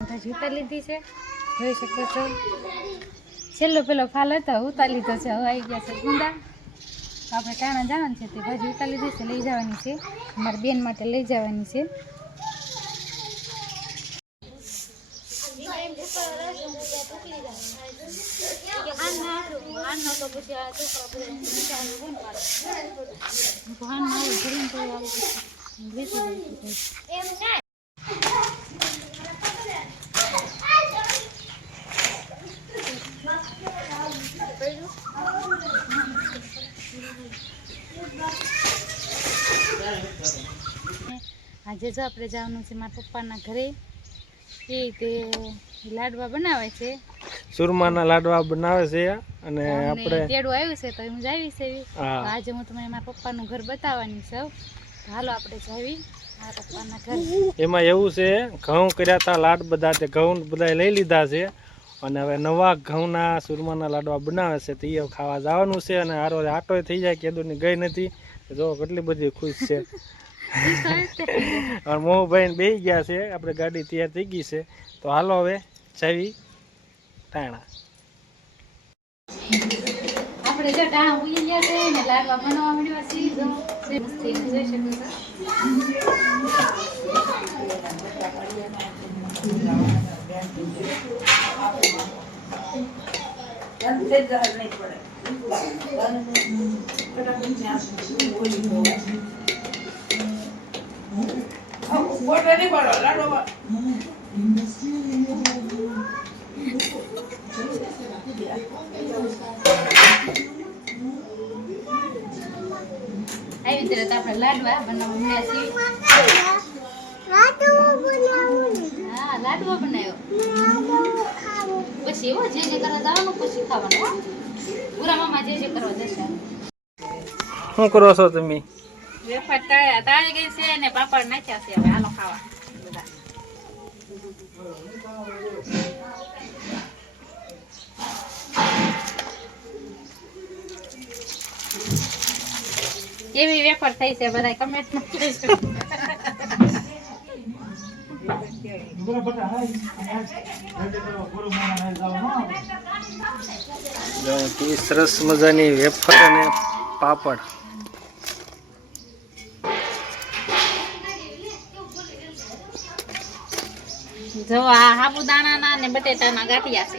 ઉતારી લીધી છે. જોઈ શકો છો. છેલ્લો પેલો ફાલ હતો, ઉતારી લીધો છે. હવે આવી ગયા છે ગુંદા. તો આપણે ટાણા જવાનું છે. તે ભાજી ઉતારી લીધી છે, લઈ જવાની છે. મારી બેન માટે લઈ જવાની છે. આજે જો આપણે જવાનું છે મારા પપ્પાના ઘરે એ તે લાડવા બનાવે છે. સુરમાના લાડવા બનાવે છે અને આપણે તેડું આવ્યું છે તો હું જાવી છે. આજે હું તમને મારા પપ્પાનું ઘર બતાવવાની છું. હાલો આપણે જાવી મારા પપ્પાના ઘર. એમાં એવું છે ઘઉં કર્યા હતા લાડ બધા તે ઘઉં બધા લઈ લીધા છે. અને હવે નવા ઘઉંના સુરમાના લાડવા બનાવે છે તો એ ખાવા જવાનું છે અને હારો આટો થઈ જાય કેદુની ગઈ નથી. જો કેટલી બધી ખુશ છે. અને મોહભાઈ બે ગયા છે આપણે ગાડી તૈયાર થઈ ગઈ છે. તો હાલો હવે ચાવી ટાણા. આપણે જો ટાણા ઉઈ ગયા છે ને લાડવા બનાવવા મળ્યા છે જો જોઈ શકો છો? આવી રીતે આપણે લાડવા બનાવવા માંડ્યા લાડવો બનાવ્યો. પછી એવો જે જે કરવા જવાનું પછી ખાવાનું પૂરા મામા જે જે કરવા જશે. શું કરો છો તમે? વેફર તળ્યા તાળી ગઈ છે ને પાપડ નાખ્યા છે હવે હાલો ખાવા. કેવી વેફર થઈ છે બધા કમેન્ટમાં કહેજો. જો કેવી સરસ મજાની વેફર અને પાપડ. જો આ સાબુદાણાના ને બટેટાના ગાંઠિયા છે.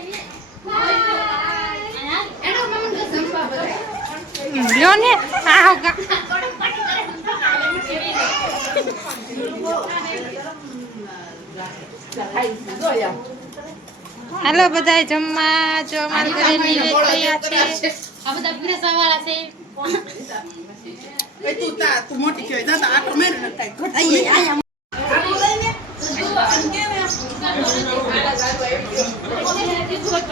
ખરા ને આ હાલો બધા જમવા જો અમારા ઘરે નિવેદ તૈયાર છે. આ બધા પીરસવા સવાળા છે. એ તું તા તું મોટી કહેવાય. જા તા આટો મેર ને કાઈ ઘટાઈ આયા દીદી ભાત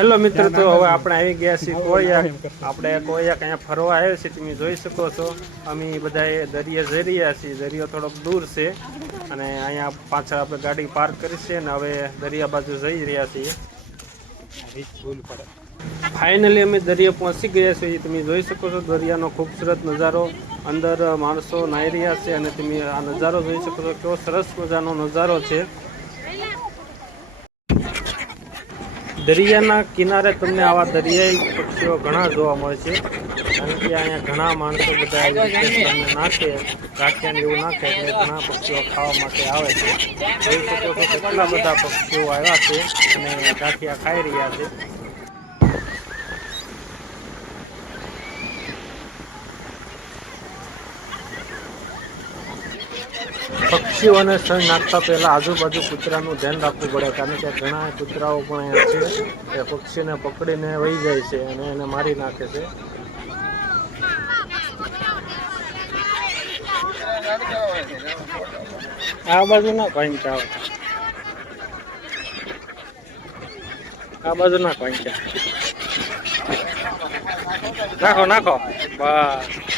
હેલો મિત્રો તો હવે આપણે આવી ગયા છીએ કોળિયા. આપણે કોળિયા અહીંયા ફરવા આવ્યા છીએ તમે જોઈ શકો છો. અમે બધા દરિયા જઈ રહ્યા છીએ. દરિયો થોડોક દૂર છે. અને અને અહીંયા પાછળ આપણે ગાડી પાર્ક કરી છે અને હવે દરિયા બાજુ જઈ રહ્યા છીએ. ફાઇનલી અમે દરિયા પહોંચી ગયા છીએ. તમે જોઈ શકો છો દરિયાનો ખૂબસૂરત નજારો. અંદર માણસો નાહી રહ્યા છે અને તમે આ નજારો જોઈ શકો છો. કેવો સરસ મજાનો નજારો છે. દરિયાના કિનારે તમને આવા દરિયાઈ પક્ષીઓ ઘણા જોવા મળે છે. કારણ કે અહીંયા ઘણા માણસો બધા તમને નાખે ગાંઠિયાને એવું નાખે એટલે ઘણા પક્ષીઓ ખાવા માટે આવે છે. જોઈ શકો છો કેટલા બધા પક્ષીઓ આવ્યા છે અને ગાંઠિયા ખાઈ રહ્યા છે. પક્ષીઓને સણ નાખતા પહેલાં આજુબાજુ કૂતરાનું ધ્યાન રાખવું પડે, કારણ કે ઘણા કૂતરાઓ પણ અહીંયા છે એ પક્ષીને પકડીને વહી જાય છે અને એને મારી નાખે છે. આ બાજુ ના પાંચા આ બાજુ ના પાંચા નાખો નાખો. બસ.